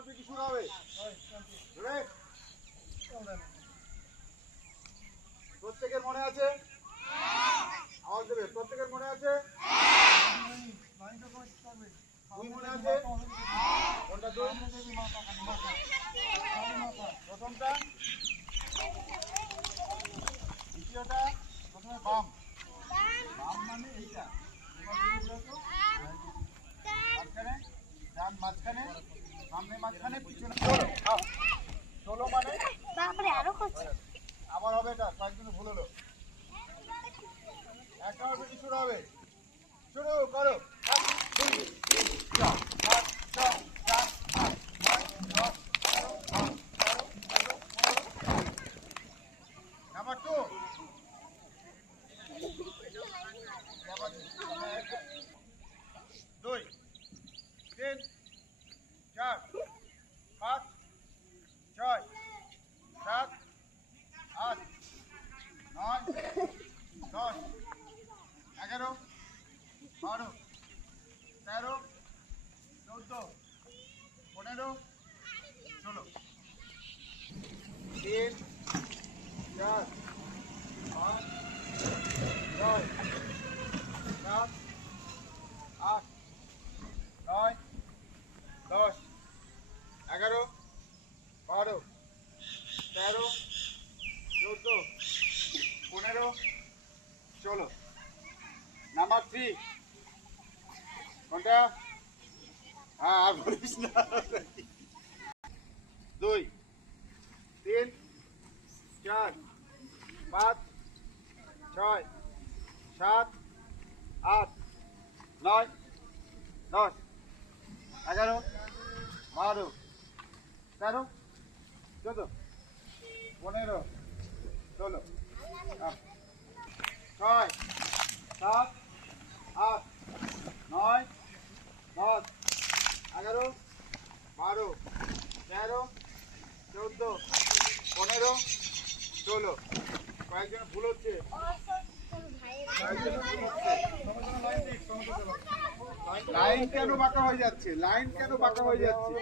শুরু হবে? প্রত্যেকের মনে আছে? আওয়াজ দেবে। প্রত্যেকের মনে আছে? দুই মনে আছে? কোনটা দুই? প্রথমটা? দ্বিতীয়টা? প্রথমে বাম। বাম মানে এইটা। মাঝখানে? ডান মাঝখানে? সামনে মাঝখানে পিছনে ষোলো চলো মানে? তারপরে আরও করছে। আবার হবে এটা কয়েকদিন ভুল হলো একটা হবে কি শুরু হবে শুরু করো এক, দুই, তিন, চার, পাঁচ, ছয়, সাত, আট, নয়, দশ, এগারো, বারো, তেরো, চোদ্দ, পনেরো। নাম্বার টু দুই তিন চার পাঁচ ছয় সাত আট নয় দশ এগারো বারো, তেরো, চোদ্দ, পনেরো, ষোলো। তিন, চার, পাঁচ, ছয়, সাত, আট, নয়, দশ, এগারো, বারো, তেরো, চোদ্দ, পনেরো, ষোলো। Number three. কোনটা হ্যাঁ আর বলিস না দুই তিন চার পাঁচ ছয় সাত আট নয় দশ এগারো বারো তেরো চোদ্দ পনেরো ষোলো আট, ছয় সাত আট নয় দশ এগারো বারো তেরো চোদ্দ পনেরো, ষোলো। কয়েকজন ভুল হচ্ছে। লাইন কেন বাঁকা হয়ে যাচ্ছে? লাইন কেন বাঁকা হয়ে যাচ্ছে?